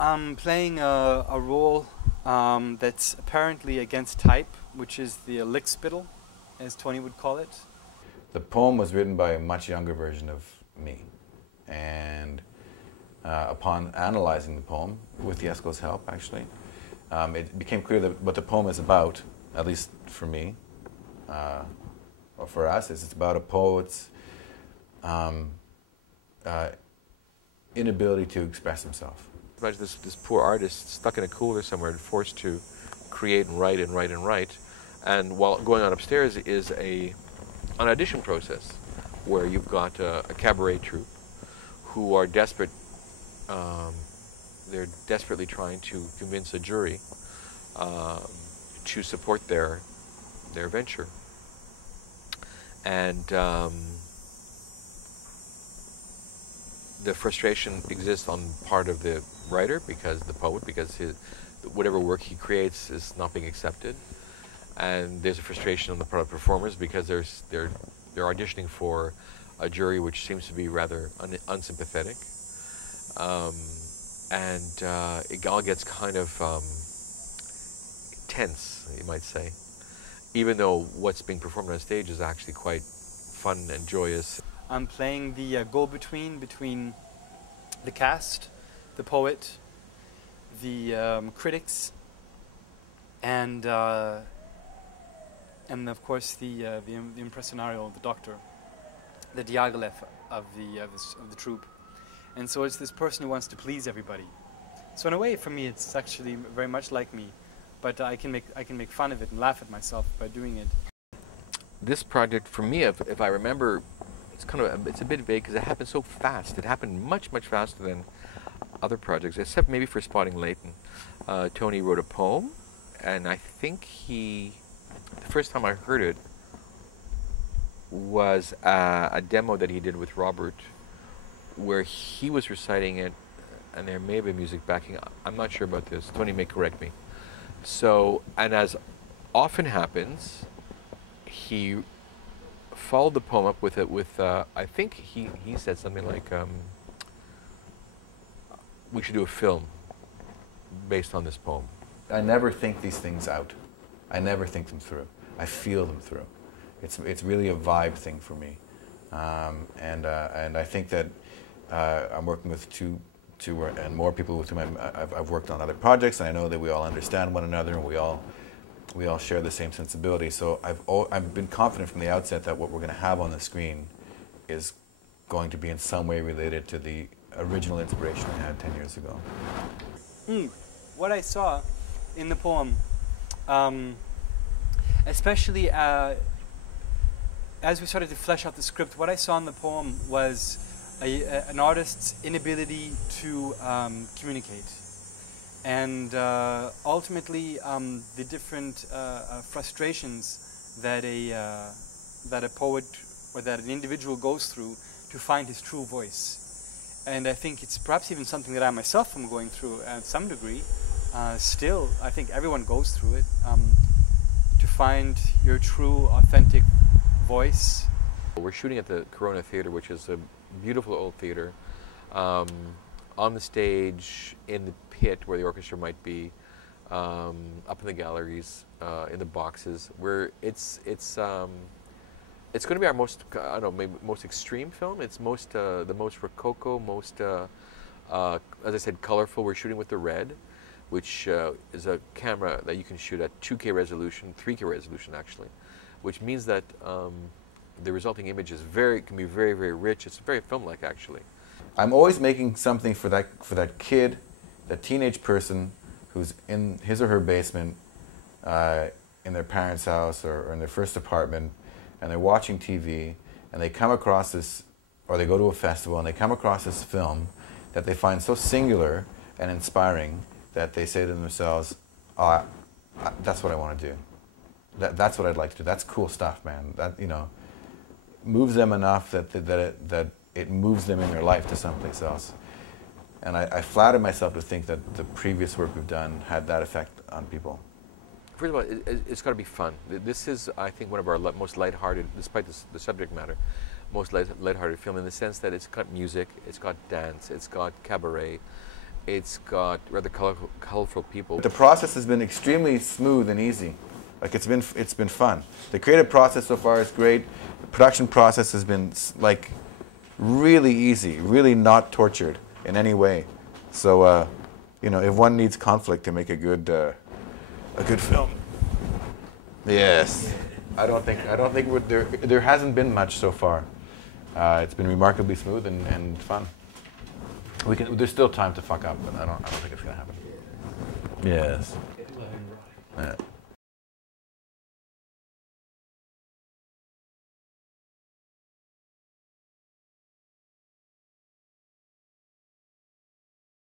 I'm playing a role that's apparently against type, which is the lickspittle, as Tony would call it. The poem was written by a much younger version of me, and upon analyzing the poem, with Jesko's help actually, it became clear that what the poem is about, at least for me, or for us, is it's about a poet's inability to express himself. Imagine this poor artist stuck in a cooler somewhere and forced to create and write and write and write. And while going on upstairs is an audition process where you've got a cabaret troupe who are desperate. They're desperately trying to convince a jury to support their venture. And the frustration exists on part of the writer, because the poet, because whatever work he creates is not being accepted, and there's a frustration on the part of performers because they're auditioning for a jury which seems to be rather unsympathetic, and it all gets kind of tense, you might say, even though what's being performed on stage is actually quite fun and joyous. I'm playing the go-between between the cast, the poet, the critics, and of course the impresario, the doctor, the Diaghilev of the troupe. And so it's this person who wants to please everybody. So in a way, for me, it's actually very much like me, but I can make fun of it and laugh at myself by doing it. This project, for me, if I remember, it's a bit vague because it happened so fast. It happened much faster than other projects, except maybe for Spotting Leighton. Tony wrote a poem, and I think the first time I heard it was a demo that he did with Robert, where he was reciting it, and there may have been music backing. I'm not sure about this. Tony may correct me. So, and as often happens, he followed the poem up with I think he said something like, we should do a film based on this poem. I never think these things out. I never think them through. I feel them through. It's really a vibe thing for me, and I think that I'm working with two and more people with whom I've worked on other projects, and I know that we all understand one another, and we all share the same sensibility. So I've been confident from the outset that what we're going to have on the screen is going to be in some way related to the original inspiration I had 10 years ago. What I saw in the poem, especially as we started to flesh out the script, what I saw in the poem was an artist's inability to communicate. And ultimately, the different frustrations that a poet or that an individual goes through to find his true voice. And I think it's perhaps even something that I myself am going through at some degree. Still, I think everyone goes through it, to find your true, authentic voice. We're shooting at the Corona Theatre, which is a beautiful old theatre. On the stage, in the pit where the orchestra might be, up in the galleries, in the boxes, where it's going to be our most, I don't know, maybe most extreme film. It's the most rococo, most, as I said, colorful. We're shooting with the red, which is a camera that you can shoot at 2K resolution, 3K resolution actually, which means that the resulting image can be very, very rich. It's very film-like actually. I'm always making something for that kid, that teenage person who's in his or her basement, in their parents' house or in their first apartment, and they're watching TV, and they come across this, or they go to a festival and they come across this film that they find so singular and inspiring that they say to themselves, "Oh, that's what I want to do. That's what I'd like to do. That's cool stuff, man." That, moves them enough that it moves them in their life to someplace else. And I flatter myself to think that the previous work we've done had that effect on people. First of all, it's got to be fun. This is, I think, one of our most lighthearted, despite the subject matter, most lighthearted film in the sense that it's got music, it's got dance, it's got cabaret, It's got rather colorful people. The process has been extremely smooth and easy. Like it's been fun. The creative process so far is great. The production process has been like really easy, really not tortured in any way. So you know, if one needs conflict to make a good film. Yes. I don't think there hasn't been much so far. It's been remarkably smooth and fun. There's still time to fuck up, but I don't think it's gonna happen. Yes.